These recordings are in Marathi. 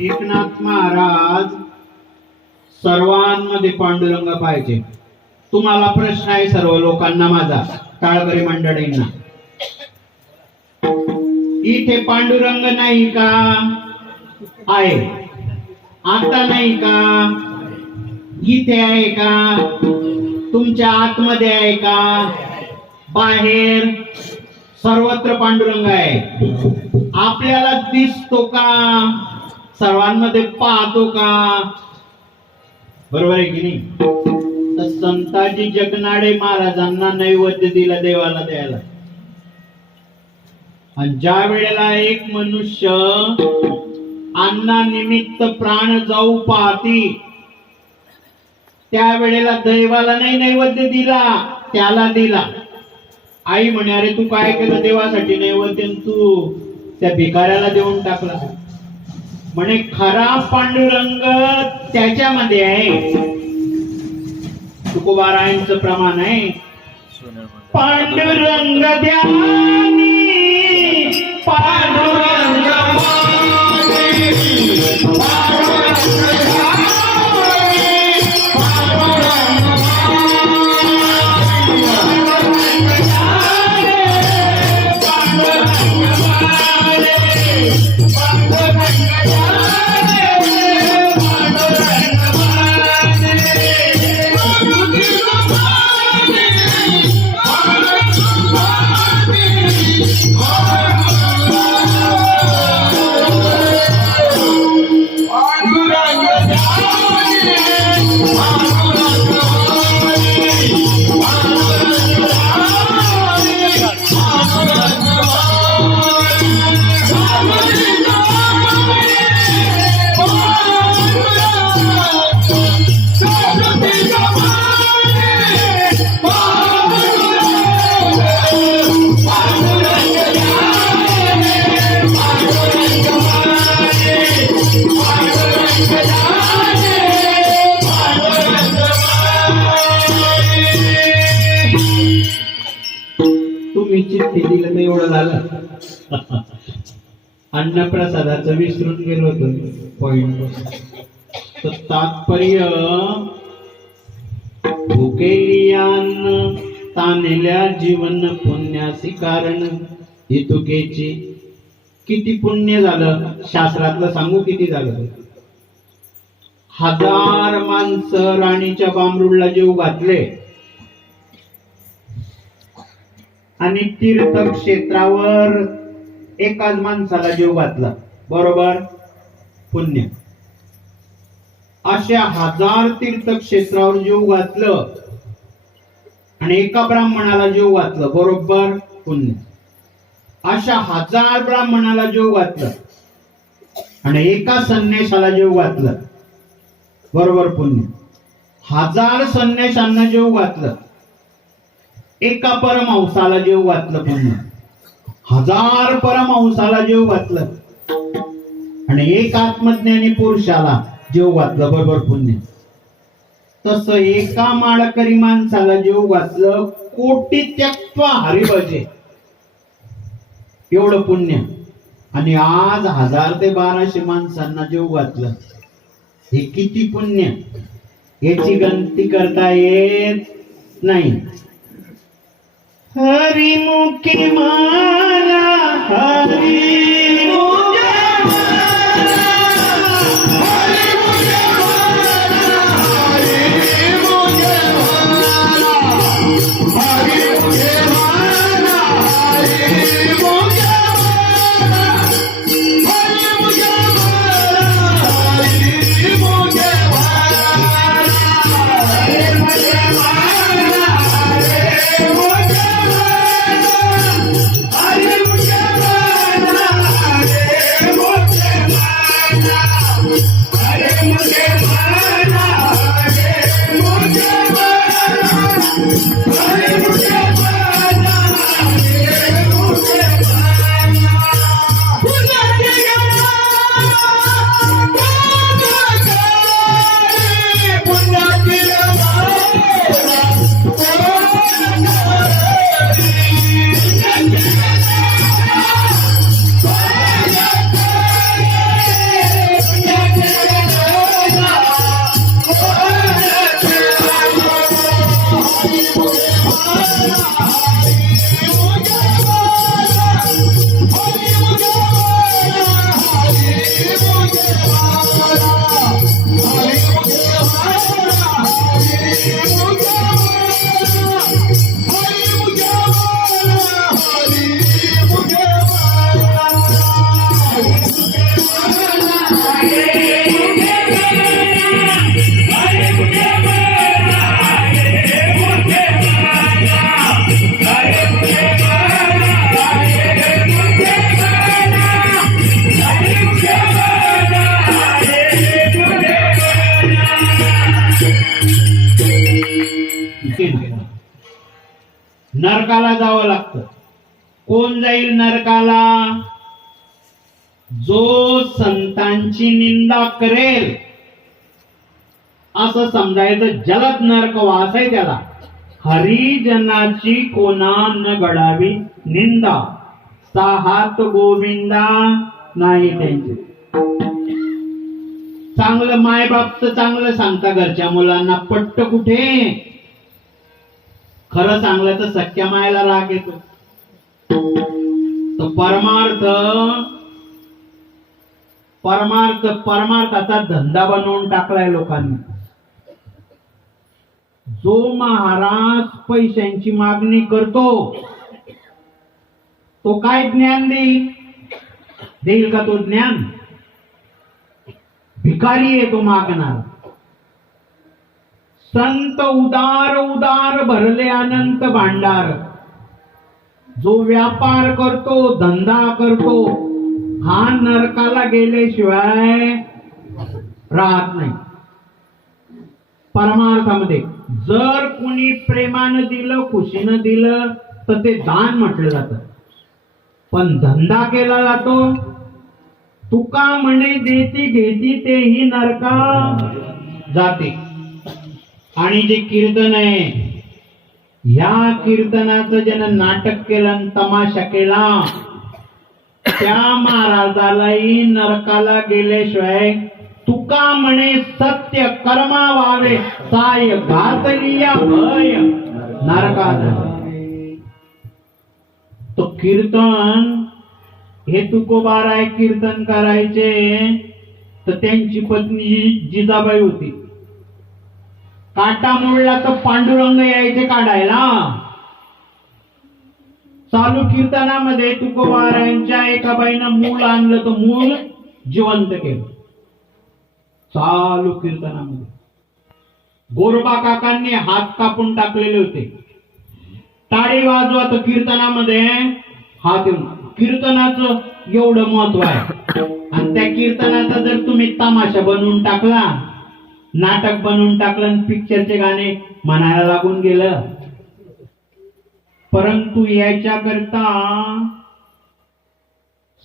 एकनाथ महाराज सर्वांमध्ये पांडुरंग पाहिजे. तुम्हाला प्रश्न आहे सर्व लोकांना, माझा टाळकरी मंडळींना, इथे पांडुरंग नाही का? आहे. आता नाही का? इथे आहे का? तुमच्या आतमध्ये आहे का? बाहेर सर्वत्र पांडुरंग आहे. आपल्याला दिसतो का? सर्वांमध्ये पाहतो का? बरोबर आहे की नाही? तर संताजी जगनाडे महाराजांना नैवेद्य दिला देवाला द्यायला, आणि ज्या वेळेला एक मनुष्य अन्नानिमित्त प्राण जाऊ पाहती, त्या वेळेला देवाला नाही नैवेद्य दिला, त्याला दिला. आई म्हणे, अरे तू काय केलं देवासाठी नैवेद्य? तू त्या भिकाऱ्याला देऊन टाकला. म्हणे खरा पांडुरंग त्याच्यामध्ये आहे. तुकोबारायांचं प्रमाण आहे, पांडुरंग ध्यानी पांडुरंग दिलं तर एवढं झालं. अन्नप्रसादाचं विसरून गेलो होतो पॉइंट. तर तात्पर्य, भुकेली अन्न ताणल्या जीवन पुण्यासी कारण हितुकेची. किती पुण्य झालं शास्त्रातलं सांगू किती झालं? 1000 माणसं राणीच्या बांबरूडला जीव घातले, आणि तीर्थक्षेत्रावर एकाच माणसाला जीव घातला. बरोबर? पुण्य. अशा 1000 तीर्थक्षेत्रावर जीव घातलं आणि एका ब्राह्मणाला जीव घातलं. बरोबर? पुण्य. अशा 1000 ब्राह्मणाला जीव घातलं आणि एका संन्यासाला जीव घातलं. बरोबर? पुण्य. 1000 संन्याशांना जीव घातलं, एका परमहंसाला जीव घातलं. पुण्य. 1000 परमहंसाला जीव घातलं आणि एक आत्मज्ञानी पुरुषाला जीव घातलं. बरोबर? पुण्य. तसं एका माळकरी माणसाला जीव घातलं, कोटी त्यक्त्वा हरिभजे, एवढं पुण्य. आणि आज 1000 ते 1200 माणसांना जीव घातलं, हे किती पुण्य? याची गणती करता येत नाही. हरि मुखे माला हरि मुखे माला हरि मुखे माला हरि मुखे माला हरि मुखे माला हरि मुखे माला हरि मुखे माला हरि मुखे नरकाला जावं लागतं. कोण जाईल नरकाला? जो संतांची निंदा करेल असं समजायचं. जलद नरक वास आहे त्याला. हरिजनाची कोणा न घडावी निंदा, साहात गोविंदा नाही त्यांचे. चांगलं मायबापचं चांगलं सांगता घरच्या मुलांना, पट्ट कुठे? खरं सांगलं तर सख्या मायला राग येतो. तर परमार्थाचा धंदा बनवून टाकलाय लोकांनी. जो महाराज पैशांची मागणी करतो तो काय ज्ञान देईल का? तो ज्ञान भिकारी आहे तो मागणार. संत उदार उदार भरले अनंत भांडार. जो व्यापार करतो, धंदा करतो, हा नरकाला गेल्याशिवाय राहत नाही. परमार्थामध्ये जर कोणी प्रेमानं दिलं, खुशीनं दिलं तर ते दान म्हटलं जातं. पण धंदा केला जातो. तुका म्हणे देती घेती तेही नरका जाते. आणि जे कीर्तन आहे, ह्या कीर्तनाचं ज्यानं नाटक केलं, तमाशा केला, त्या महाराजालाही नरकाला गेल्याशिवाय तुका म्हणे सत्य कर्मा व्हावे साय घातलिया भय नरका. तो कीर्तन हे तुकोबाराय कीर्तन करायचे. तर त्यांची पत्नी जिजाबाई होती. काटा मोडला तर पांडुरंग यायचे काढायला. चालू कीर्तनामध्ये तुकोबारायांच्या एका बाईनं मूल आणलं तर मूल जिवंत केलं. चालू कीर्तनामध्ये गोरबा काकांनी हात कापून टाकलेले होते. टाळी वाजवत कीर्तनामध्ये हात येऊन. कीर्तनाचं एवढं महत्व आहे. आणि त्या कीर्तनाचा जर तुम्ही तमाशा बनवून टाकला, नाटक बनवून टाकलं, पिक्चरचे गाणे म्हणायला लागून गेलं. परंतु याच्याकरता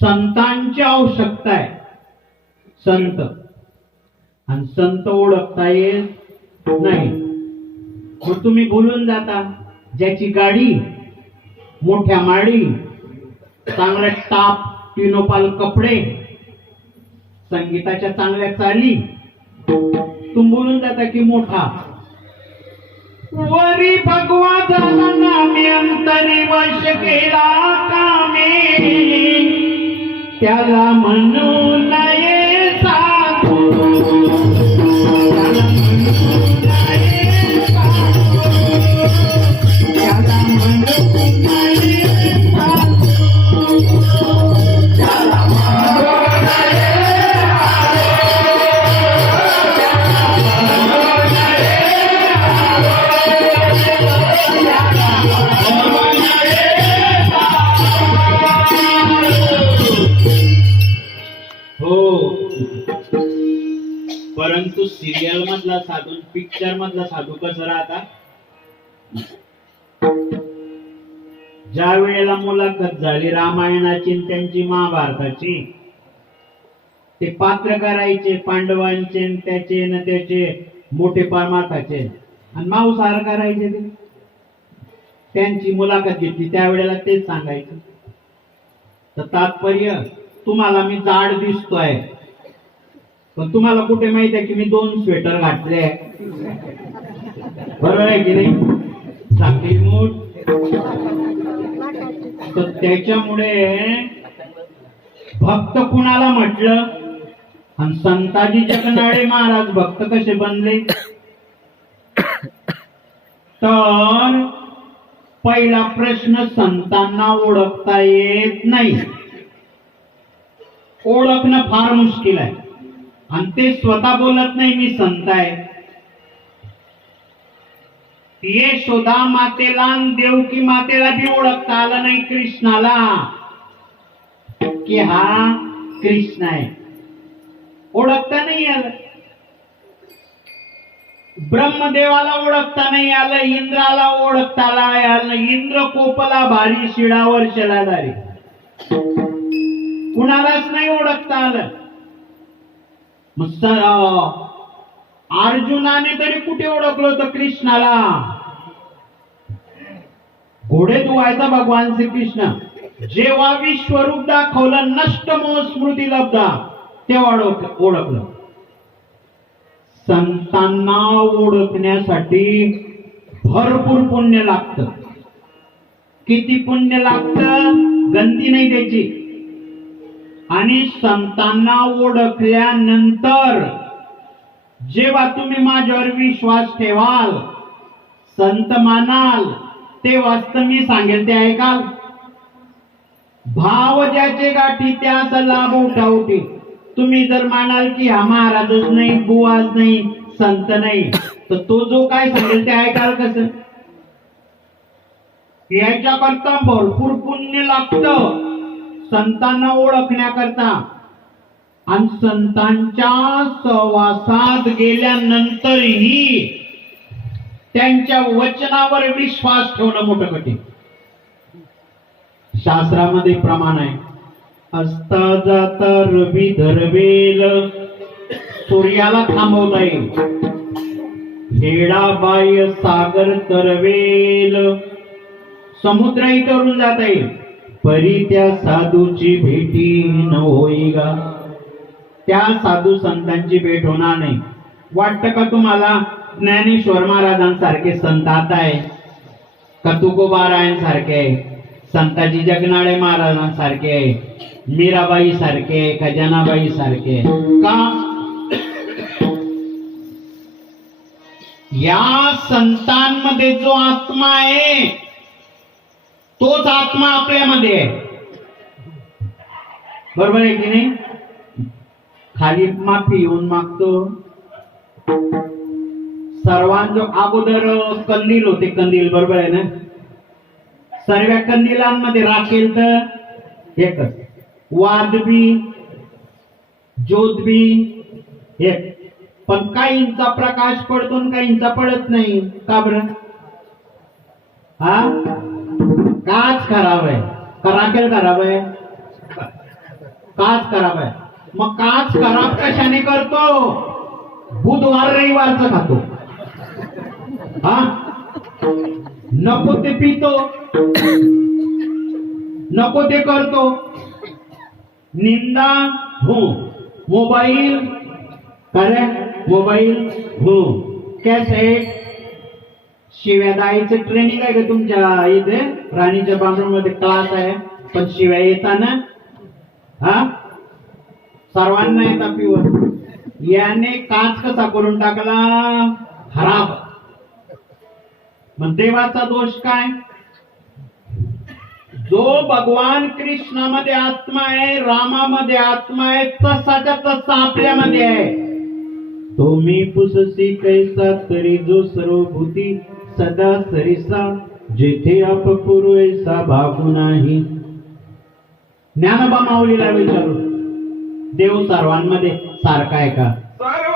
संतांची आवश्यकता आहे. संत आणि संत ओळखता येत नाही. मग तुम्ही बोलून जाता. ज्याची गाडी, मोठ्या माडी, चांगल्या टाप टिनोपाल कपडे, संगीताच्या चांगल्या चाली, तुम्ही बोलून जाता की मोठा. वरी भगवा झाला नामे अंतरी वश केला कामे, त्याला म्हणू नये साधू. त्याला म्हणू नये साधू. त्याला परंतु सिरियल मधला साधू, पिक्चर मधला साधू कसं राहता? ज्या वेळेला मुलाखत झाली रामायणाची त्यांची महाभारताची, ते पात्र करायचे पांडवांचे त्याचे न त्याचे मोठे परमार्थाचे, आणि मांसाहार करायचे. ते त्यांची मुलाखत घेतली त्यावेळेला तेच सांगायचं. तर तात्पर्य, तुम्हाला मी जाड दिसतोय, पण तुम्हाला कुठे माहित आहे की मी 2 स्वेटर घातले. बरोबर आहे की नाही? चांगली मूठ. तर त्याच्यामुळे भक्त कुणाला म्हटलं? आणि संताजी जगनाडे महाराज भक्त कसे बनले? तर पहिला प्रश्न, संतांना ओळखता येत नाही. ओळखणं फार मुश्किल आहे. आणि ते स्वतः बोलत नाही मी संत आहे. यशोदा मातेला आणि देवकी मातेला बी ओळखता आलं नाही कृष्णाला की हा कृष्ण आहे. ओळखता नाही आलं. ब्रह्मदेवाला ओळखता नाही आलं, इंद्राला ओळखता आलं. इंद्र कोपला भारी शिडावर शेलादारी, कुणालाच नाही ओळखता आलं. अर्जुनाने तरी कुठे ओळखलं होतं कृष्णाला? घोडे धुवायचा भगवान श्रीकृष्ण जेव्हा विश्वरूप दाखवलं, नष्ट मोह स्मृती लब्धा, तेव्हा ओळखलं. संतांना ओळखण्यासाठी भरपूर पुण्य लागतं. किती पुण्य लागतं गणती नाही त्याची. आणि संतांना ओळखल्यानंतर जेव्हा तुम्ही माझ्यावर विश्वास ठेवाल, संत मानाल, ते वास्तव मी सांगेल ते ऐकाल. भाव ज्याचे गाठी त्यास लाभ उठाउठी. तुम्ही जर मानाल की हा महाराजच नाही, बुवाच नाही, संत नाही, तर तो जो काय सांगेल ते ऐकाल कसं? याच्याकरता भरपूर पुण्य लागतं संतांना ओळखण्याकरता. आणि संतांच्या सहवासात गेल्यानंतरही त्यांच्या वचनावर विश्वास ठेवणं मोठं कठीण. शास्त्रामध्ये प्रमाण आहे, असता जाता रवी धरवेल, सूर्याला थांबवता येईल, हेडाबाई सागर तरवेल, समुद्रही तरून जाता येईल, परी त्या साधूची भेटी न होईगा. त्या साधू संतांची भेट होणार नाही. वाटतं का तुम्हाला ज्ञानेश्वर महाराजांसारखे संत आता आहे का? तुकोबारायांसारखे, संताजी जगनाळे महाराजांसारखे, मीराबाई सारखे, का जनाबाई सारखे का? या संतांमध्ये जो आत्मा आहे तोच आत्मा आपल्यामध्ये आहे. बरोबर आहे की नाही? खाली माफी येऊन मागतो. सर्वांजो अगोदर कंदील होते, कंदील बरोबर आहे ना? सर्व कंदिलांमध्ये राखेल तर एकच, वाद बी ज्योत बी एक. पण काहींचा प्रकाश पडतो आणि काहींचा पडत नाही. का बरं? हा काच खराब आहे का राखेल खराब आहे? काच खराब आहे. मग काच खराब कशाने करतो? बुधवार रविवारचं खातो. हा नको ते पितो, नको ते करतो. निंदा हो, मोबाईल करे, मोबाईल हो, कॅसेट, शिव्या द्यायचं ट्रेनिंग आहे का तुमच्या इथे? राणीच्या बांधून क्लास आहे, पण शिव्या येताना हा सर्वांना येता पिवर. याने काच कसा करून टाकला? खराब. मग देवाचा दोष काय? जो भगवान कृष्णामध्ये आत्मा आहे, रामामध्ये आत्मा आहे, तसाच्या तसा आपल्यामध्ये आहे. तुम्ही पुससी कैसा तरी जो सर्वभूती सदा सरिसा, जेथे आप पुरुषा भागू नाही. ज्ञानोबा माऊलीला विचारू, देव सर्वांमध्ये सारखा आहे का? सर्व